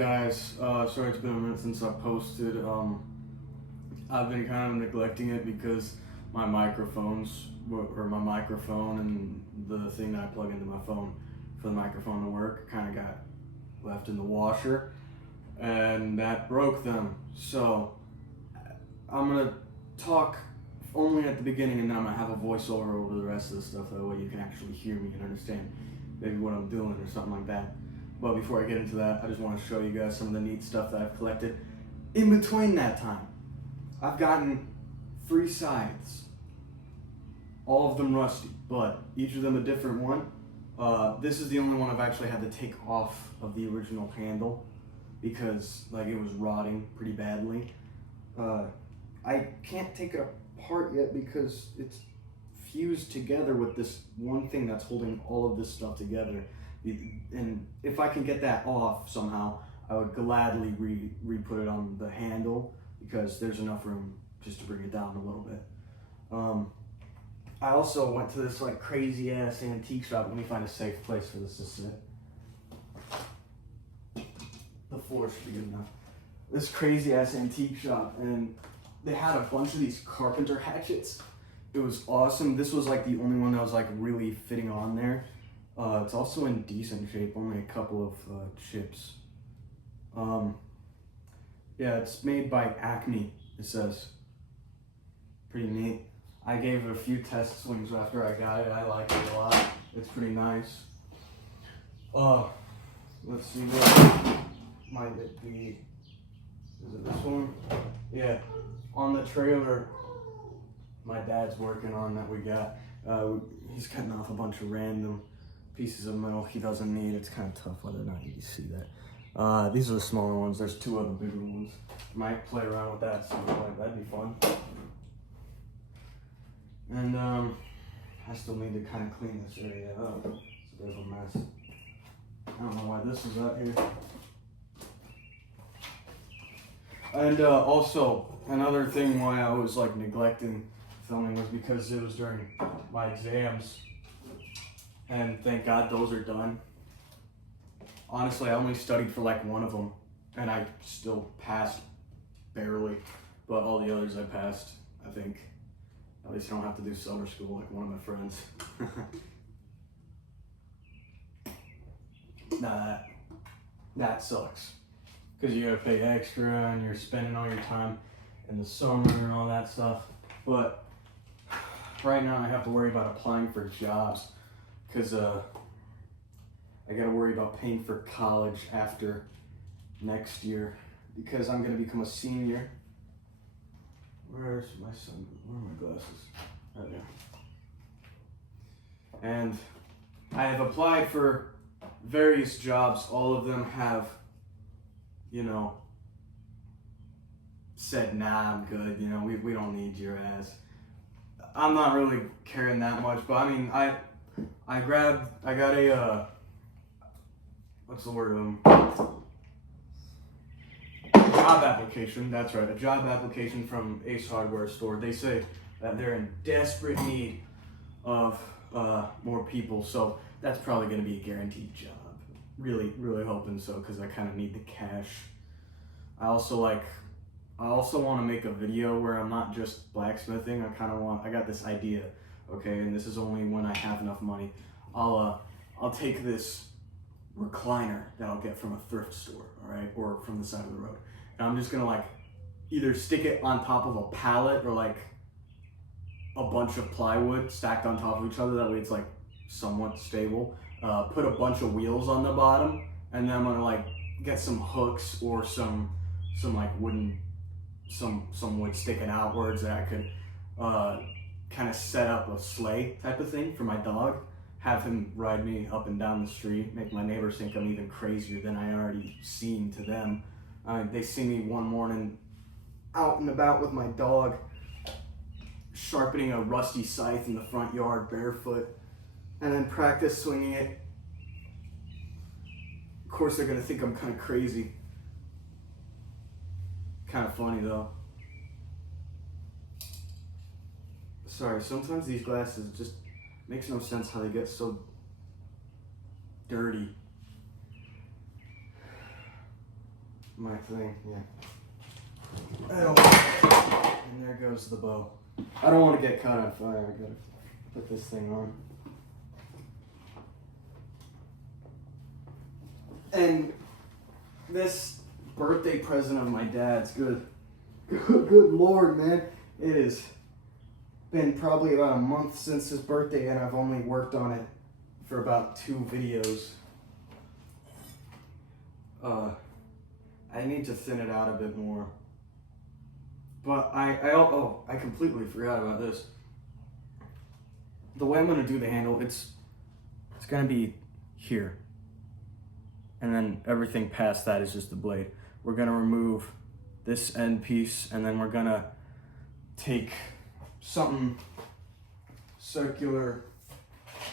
guys? Sorry it's been a minute since I posted. I've been kind of neglecting it because my microphone and the thing that I plug into my phone for the microphone to work kind of got left in the washer, and that broke them. So I'm gonna talk only at the beginning, and then I'm gonna have a voiceover over the rest of the stuff. That way you can actually hear me and understand maybe what I'm doing or something like that. But before I get into that, I just want to show you guys some of the neat stuff that I've collected in between that time. I've gotten 3 scythes, all of them rusty, but each of them a different one. This is the only one I've actually had to take off of the original handle because it was rotting pretty badly. I can't take it apart yet because it's fused together with this one thing that's holding all of this stuff together. And if I can get that off somehow, I would gladly re-put it on the handle because there's enough room just to bring it down a little bit. I also went to this crazy ass antique shop. Let me find a safe place for this to sit. The floor should be good enough. This crazy ass antique shop, and they had a bunch of these carpenter hatchets. It was awesome. This was the only one that was really fitting on there. It's also in decent shape, only a couple of chips. Yeah, it's made by Acme, it says. Pretty neat. I gave it a few test swings after I got it. I like it a lot. It's pretty nice. Let's see, what might it be? Is it this one? Yeah, on the trailer my dad's working on that we got. He's cutting off a bunch of random pieces of metal he doesn't need. It's kind of tough whether or not you can see that. These are the smaller ones. There's 2 other bigger ones. Might play around with that sometime. That'd be fun. And I still need to kind of clean this area up. It's a bit of a mess. I don't know why this is out here. And also another thing why I was neglecting filming was because it was during my exams. And thank God those are done. Honestly, I only studied for one of them, and I still passed barely. But all the others I passed, I think. At least I don't have to do summer school like one of my friends. Nah, that sucks. Because you gotta pay extra, and you're spending all your time in the summer and all that stuff. But right now I have to worry about applying for jobs. Because I gotta worry about paying for college after next year because I'm gonna become a senior. Where's my son? Where are my glasses? Oh yeah. And I have applied for various jobs. All of them have, said, nah, I'm good. We don't need your ass. I'm not really caring that much, but I mean, I got a, what's the word? Job application, that's right, a job application from Ace Hardware Store. They say that they're in desperate need of more people, so that's probably going to be a guaranteed job. Really, really hoping so, because I kind of need the cash. I also want to make a video where I'm not just blacksmithing. I got this idea. Okay, and this is only when I have enough money. I'll take this recliner that I'll get from a thrift store, all right, or from the side of the road, and I'm just gonna either stick it on top of a pallet or a bunch of plywood stacked on top of each other. That way it's somewhat stable. Put a bunch of wheels on the bottom, and then I'm gonna get some hooks or some wooden some wood sticking outwards that I could kind of set up a sleigh type of thing for my dog, have him ride me up and down the street, make my neighbors think I'm even crazier than I already seem to them. They see me one morning out and about with my dog, sharpening a rusty scythe in the front yard barefoot, and then practice swinging it. Of course they're gonna think I'm kind of crazy. Kind of funny though. Sorry, sometimes these glasses just makes no sense how they get so dirty. my thing, yeah. And there goes the bow. I don't want to get caught on fire. I gotta put this thing on. And this birthday present of my dad's good Lord, man. It has been probably about a month since his birthday, and I've only worked on it for about 2 videos. I need to thin it out a bit more. But I completely forgot about this. The way I'm gonna do the handle, it's gonna be here. And then everything past that is just the blade. We're gonna remove this end piece, and then we're gonna take something circular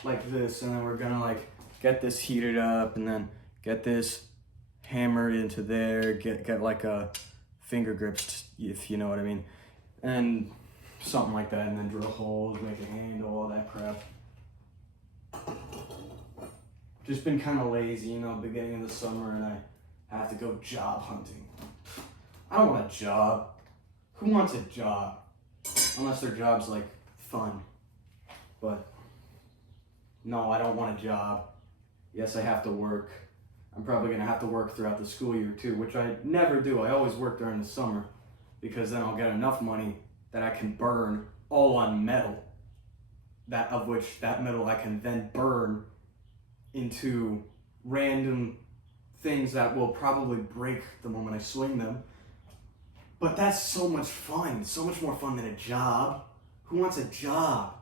like this, and then we're gonna like get this heated up, and then get this hammered into there, get like a finger grips, if you know what I mean, and something like that, and then drill holes, make a handle, all that crap. Just been kind of lazy, you know, beginning of the summer, and I have to go job hunting. I don't want a job. Who wants a job? Unless their job's like fun. But no, I don't want a job. Yes, I have to work. I'm probably gonna have to work throughout the school year too, which I never do. I always work during the summer because then I'll get enough money that I can burn all on metal. That metal I can then burn into random things that will probably break the moment I swing them. But that's so much fun, so much more fun than a job. Who wants a job?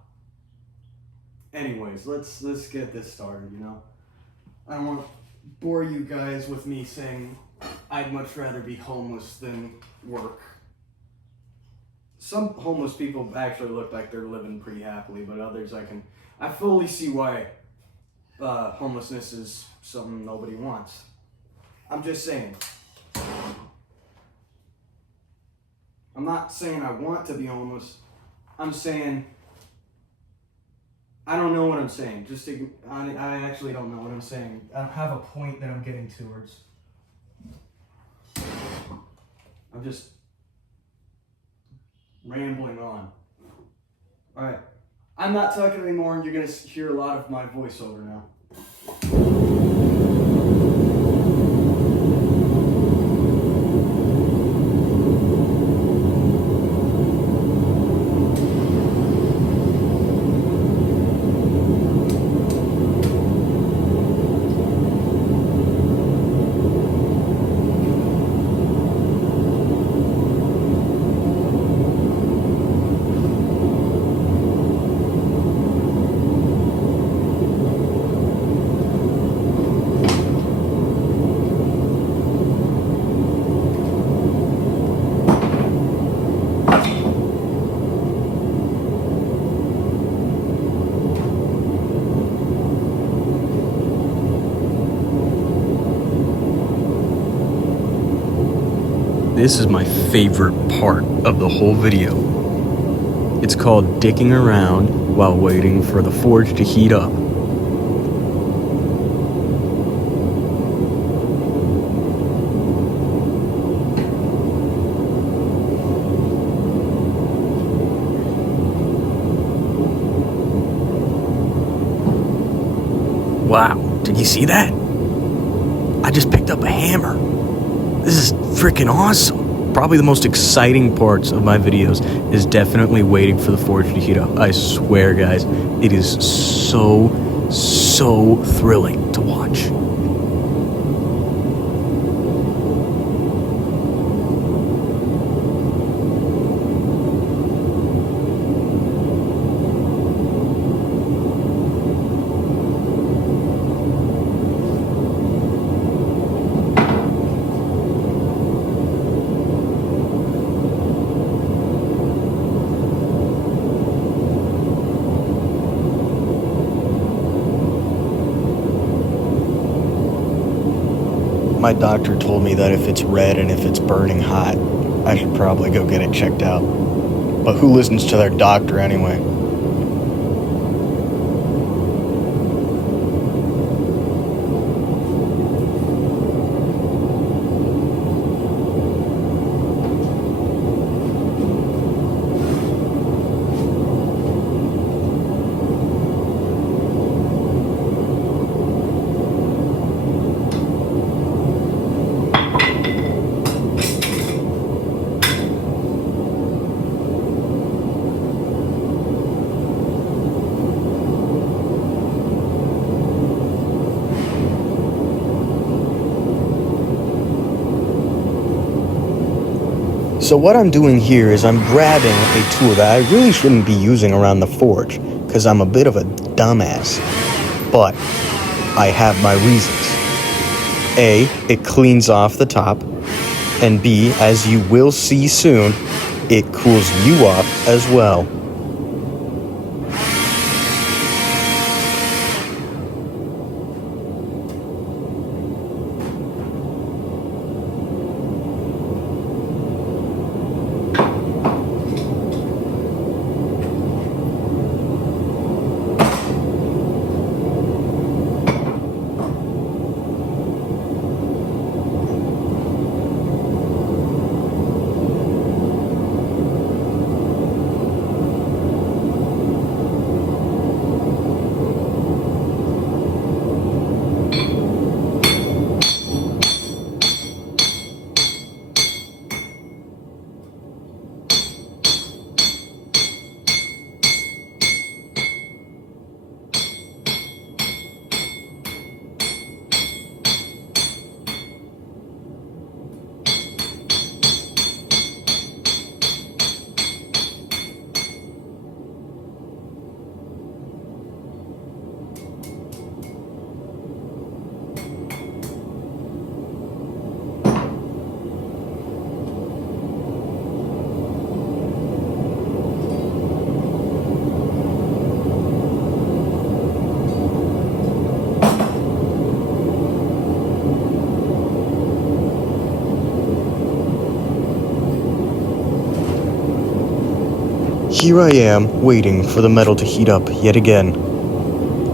Anyways, let's get this started, you know? I don't want to bore you guys with me saying I'd much rather be homeless than work. Some homeless people actually look like they're living pretty happily, but others I fully see why homelessness is something nobody wants. I'm just saying. I'm not saying I want to be homeless. I'm saying I don't know what I'm saying. I actually don't know what I'm saying. I don't have a point that I'm getting towards. I'm just rambling on. Alright. I'm not talking anymore. You're going to hear a lot of my voiceover now. This is my favorite part of the whole video. It's called dicking around while waiting for the forge to heat up. Wow, did you see that? I just picked up a hammer. This is freaking awesome. Probably the most exciting parts of my videos is definitely waiting for the forge to heat up. I swear, guys, it is so thrilling to watch. My doctor told me that if it's red and if it's burning hot, I should probably go get it checked out. But who listens to their doctor anyway? So what I'm doing here is I'm grabbing a tool that I really shouldn't be using around the forge, because I'm a bit of a dumbass. But I have my reasons. A, it cleans off the top, and B, as you will see soon, it cools you off as well. Here I am, waiting for the metal to heat up yet again,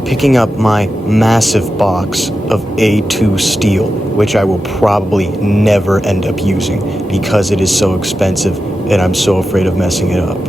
picking up my massive box of A2 steel, which I will probably never end up using because it is so expensive and I'm so afraid of messing it up.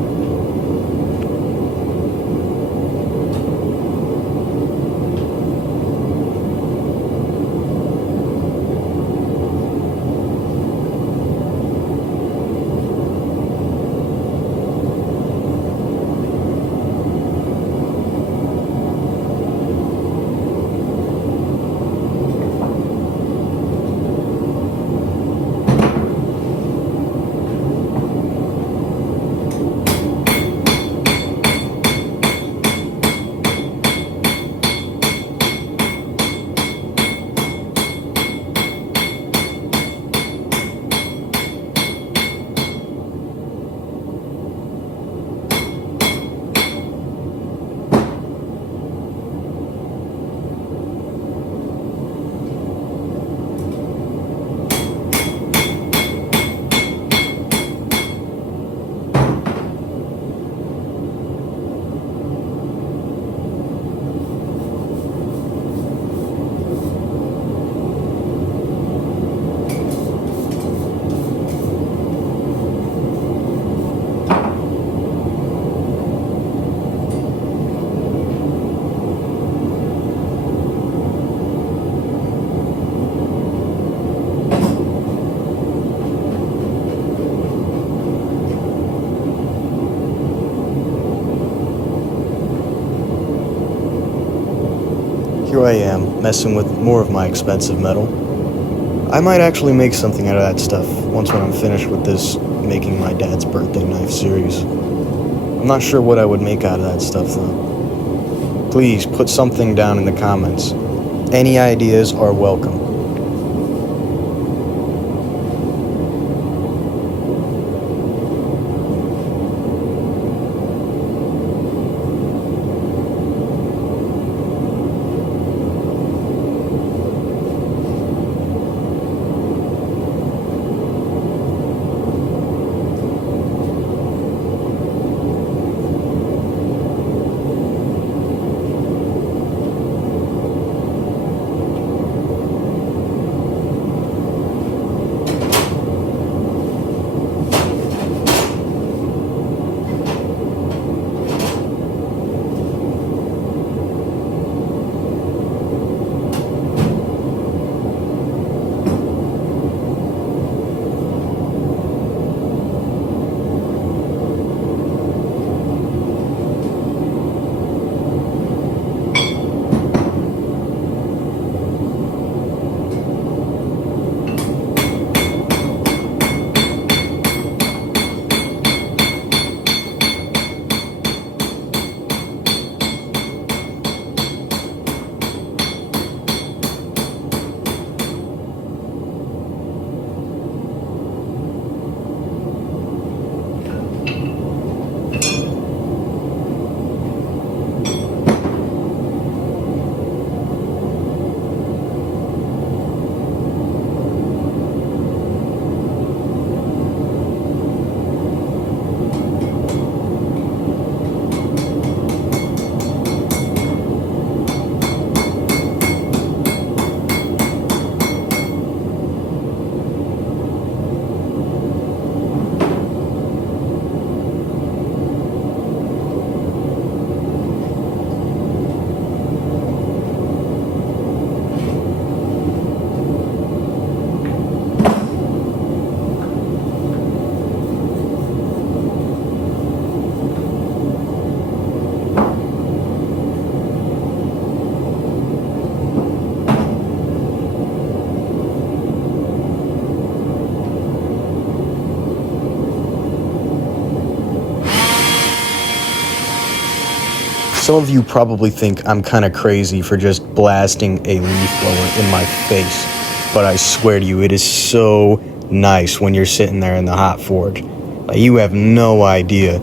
Here I am, messing with more of my expensive metal. I might actually make something out of that stuff once when I'm finished with this making my dad's birthday knife series. I'm not sure what I would make out of that stuff though. Please put something down in the comments. Any ideas are welcome. Some of you probably think I'm kind of crazy for just blasting a leaf blower in my face, but I swear to you, it is so nice when you're sitting there in the hot forge. Like, you have no idea.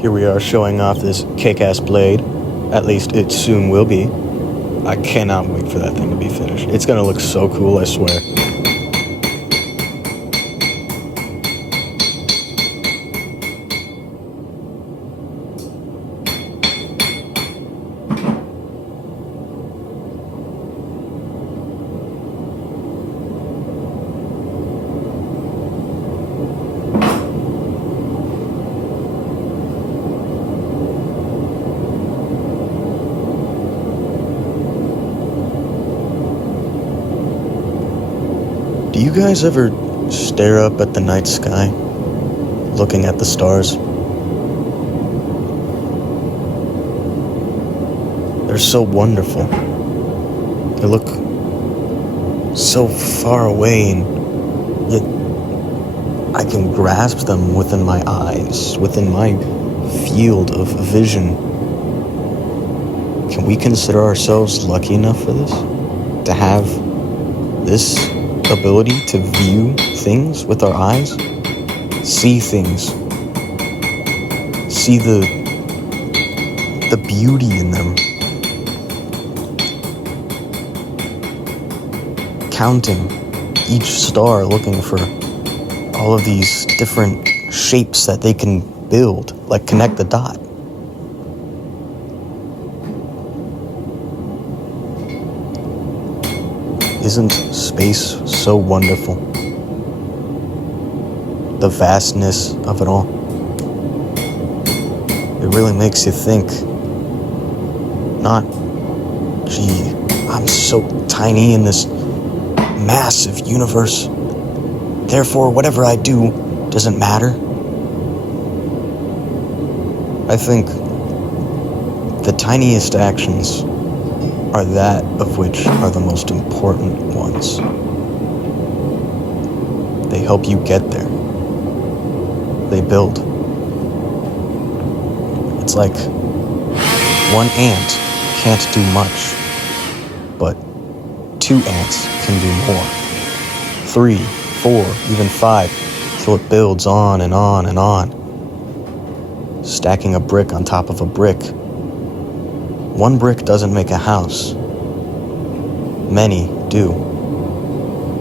Here we are showing off this kick-ass blade. At least it soon will be. I cannot wait for that thing to be finished. It's gonna look so cool, I swear. Do you guys ever stare up at the night sky, looking at the stars? They're so wonderful. They look so far away, and yet I can grasp them within my eyes, within my field of vision. Can we consider ourselves lucky enough for this? To have this ability to view things with our eyes? See things. See the beauty in them. Counting each star, looking for all of these different shapes that they can build, like connect the dot. Isn't space so wonderful? The vastness of it all. It really makes you think. Not, gee, I'm so tiny in this massive universe. Therefore, whatever I do doesn't matter. I think the tiniest actions are that of which are the most important ones. They help you get there. They build. It's like one ant can't do much, but 2 ants can do more. 3, 4, even 5, till it builds on and on and on. Stacking a brick on top of a brick. One brick doesn't make a house. Many do.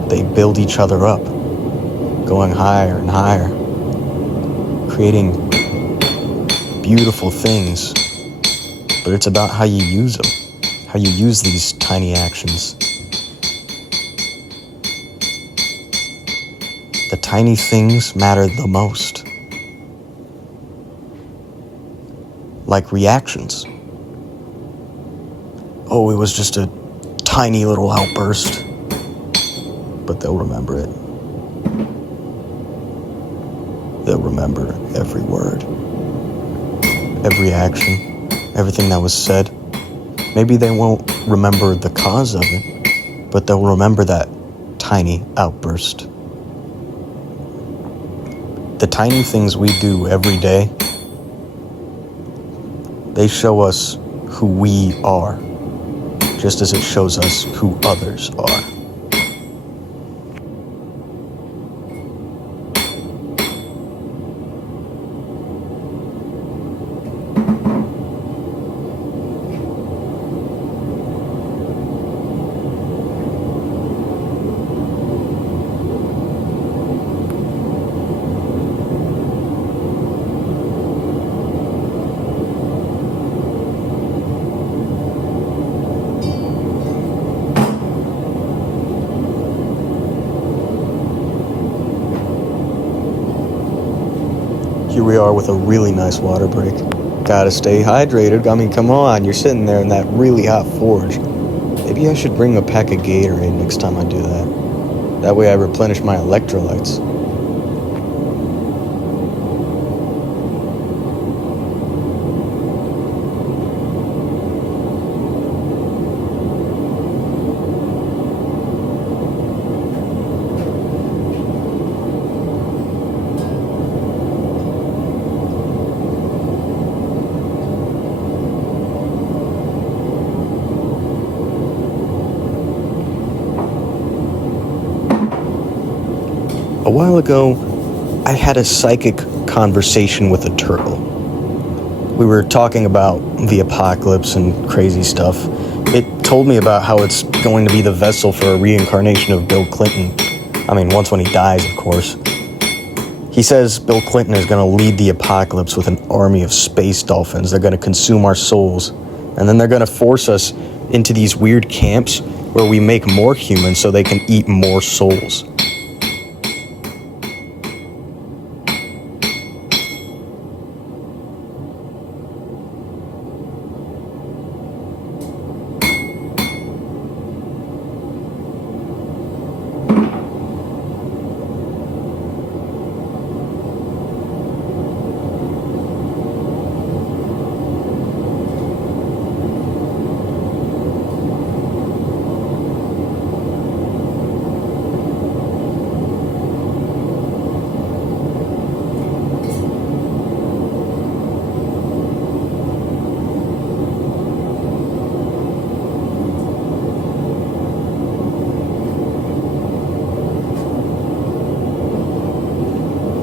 They build each other up, going higher and higher, creating beautiful things. But it's about how you use them, how you use these tiny actions. The tiny things matter the most. Like reactions. Oh, it was just a tiny little outburst. But they'll remember it. They'll remember every word, every action, everything that was said. Maybe they won't remember the cause of it, but they'll remember that tiny outburst. The tiny things we do every day, they show us who we are, just as it shows us who others are. we are with a really nice water break. Gotta stay hydrated. I mean, come on, you're sitting there in that really hot forge. Maybe I should bring a pack of Gatorade next time I do that. That way I replenish my electrolytes. A while ago, I had a psychic conversation with a turtle. We were talking about the apocalypse and crazy stuff. It told me about how it's going to be the vessel for a reincarnation of Bill Clinton. I mean, once when he dies, of course. He says Bill Clinton is going to lead the apocalypse with an army of space dolphins. They're going to consume our souls. And then they're going to force us into these weird camps where we make more humans so they can eat more souls.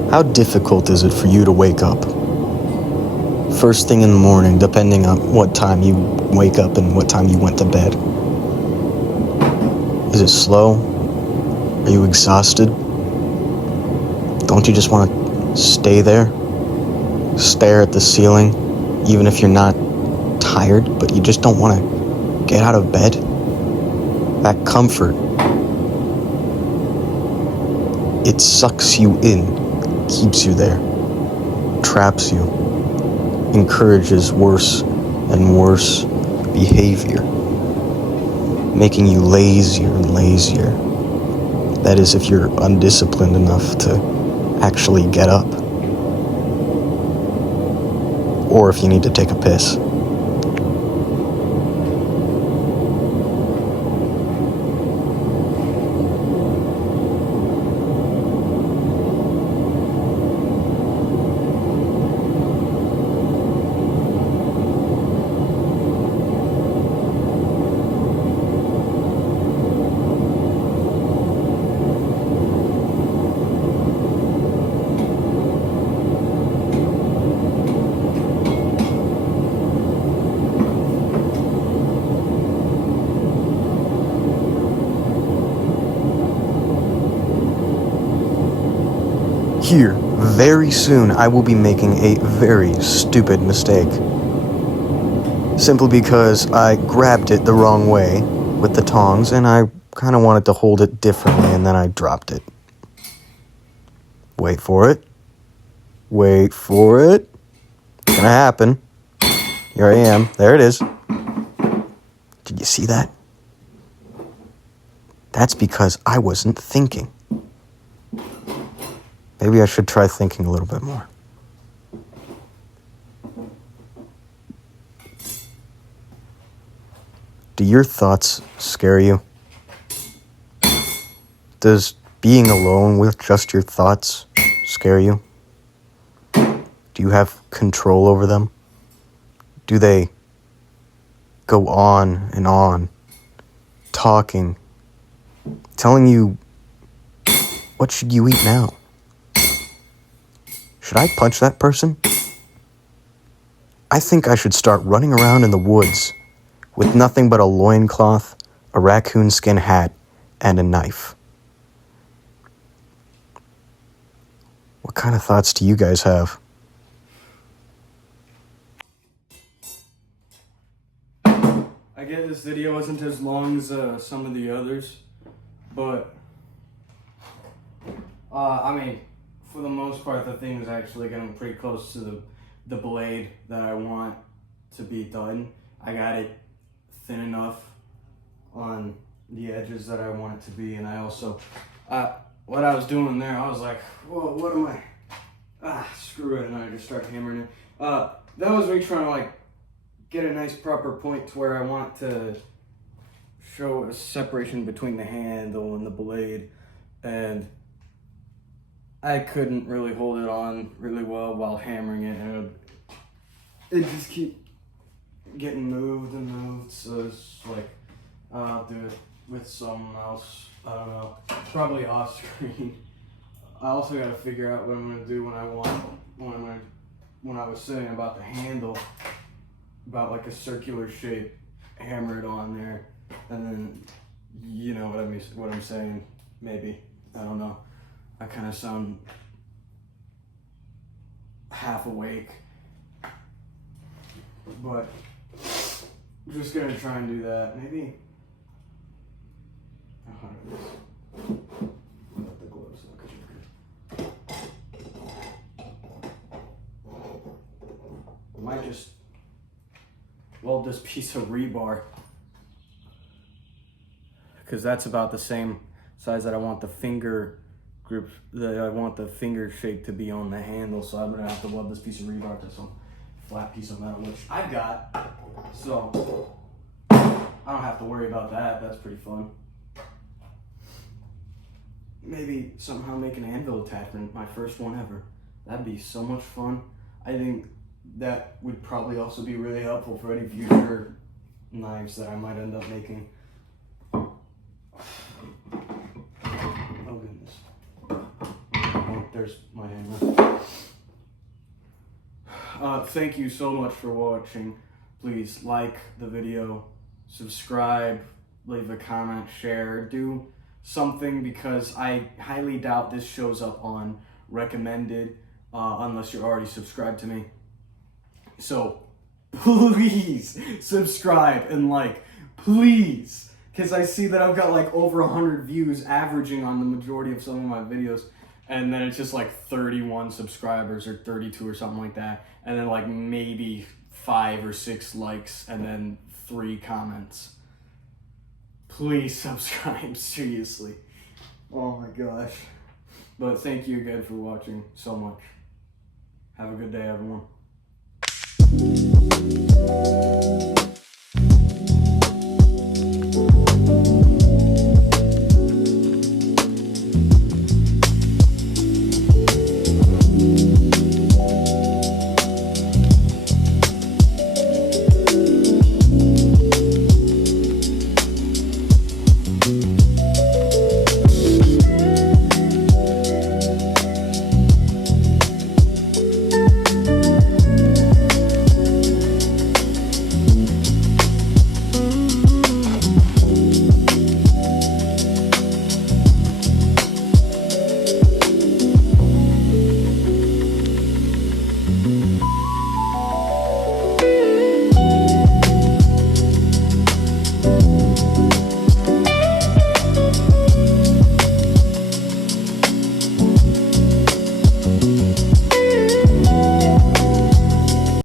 How difficult is it for you to wake up? First thing in the morning, depending on what time you wake up and what time you went to bed. Is it slow? Are you exhausted? Don't you just want to stay there? Stare at the ceiling, even if you're not tired, but you just don't want to get out of bed? That comfort, it sucks you in. Keeps you there, traps you, encourages worse and worse behavior, making you lazier and lazier. That is, if you're undisciplined enough to actually get up, or if you need to take a piss. Here, very soon, I will be making a very stupid mistake. Simply because I grabbed it the wrong way with the tongs, and I kind of wanted to hold it differently, and then I dropped it. Wait for it. Wait for it. It's gonna happen. Here I am. There it is. Did you see that? That's because I wasn't thinking. Maybe I should try thinking a little bit more. Do your thoughts scare you? Does being alone with just your thoughts scare you? Do you have control over them? Do they go on, talking, telling you, what should you eat now? Should I punch that person? I think I should start running around in the woods with nothing but a loincloth, a raccoon skin hat, and a knife. What kind of thoughts do you guys have? I get this video isn't as long as some of the others, but I mean, for the most part, the thing is actually getting pretty close to the blade that I want to be done. I got it thin enough on the edges that I want it to be, and I also, what I was doing there, I was like, whoa, what am I, screw it, and I just start hammering it. That was me trying to like get a nice proper point to where I want to show a separation between the handle and the blade, and I couldn't really hold it on really well while hammering it, and it just keep getting moved and moved, so it's like, I'll do it with someone else, I don't know, probably off screen. I also gotta figure out what I'm gonna do when I was saying about the handle, about like a circular shape, hammer it on there, and then, you know what I'm saying, maybe, I don't know. I kind of sound half awake, but I'm just gonna try and do that. Maybe. Without the gloves, I might just weld this piece of rebar, because that's about the same size that I want the finger grip, that I want the finger shape to be on the handle, so I'm gonna have to weld this piece of rebar to some flat piece of metal, which I've got, so I don't have to worry about that. That's pretty fun. Maybe somehow make an anvil attachment, my first one ever. That'd be so much fun. I think that would probably also be really helpful for any future knives that I might end up making. Oh goodness. Oh, there's my hammer. Thank you so much for watching. Please like the video, subscribe, leave a comment, share, do something, because I highly doubt this shows up on recommended unless you're already subscribed to me. So please subscribe and like, please, because I see that I've got like over 100 views averaging on the majority of some of my videos, and then it's just like 31 subscribers or 32 or something like that, and then like maybe 5 or 6 likes and then 3 comments. Please subscribe, seriously. Oh my gosh. But thank you again for watching so much. Have a good day, everyone.